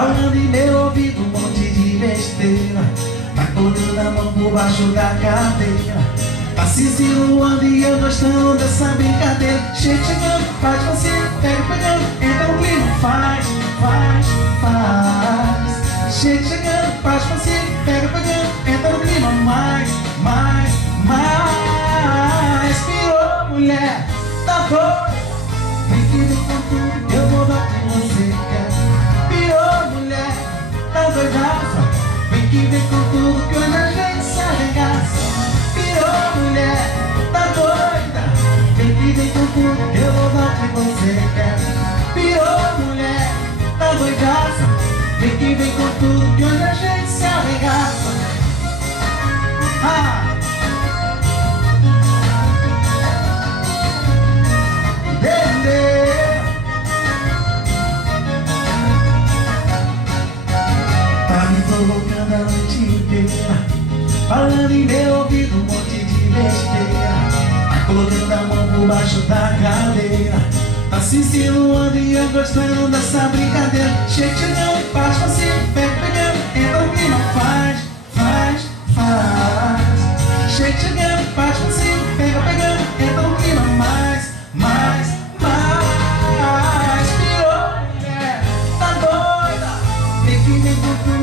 falando em meu ouvido um monte de besteira. Tá colocando a mão por baixo da cadeira. Tá se insinuando e eu gostando dessa brincadeira. Chegando, faz você, pega pegando, entra no clima, faz. Chegando, faz você, pega pegando, entra no clima, mais. Pirou, mulher, tá doida? Vem que vem com tudo que eu vou dar que você quer. Pirou, mulher, tá doidaça? Vem que vem com tudo que hoje a gente se arregaça. Pirou, mulher, tá doida? Vem que vem com tudo que eu vou dar que você quer. Pirou, mulher, tá doidaça? Vem que vem com tudo que hoje a gente se arregaça. Tá me provocando a noite inteira, falando em meu ouvido um monte de besteira. Tá colocando a mão por baixo da cadeira. Tá se insinuando e eu gostando dessa brincadeira. Chegando, faz você, pega pegando, entra no clima, faz. Chegando, faz você, pega pegando, entra no clima, mais. Pirou, mulher, tá doida? Vem que vem com tudo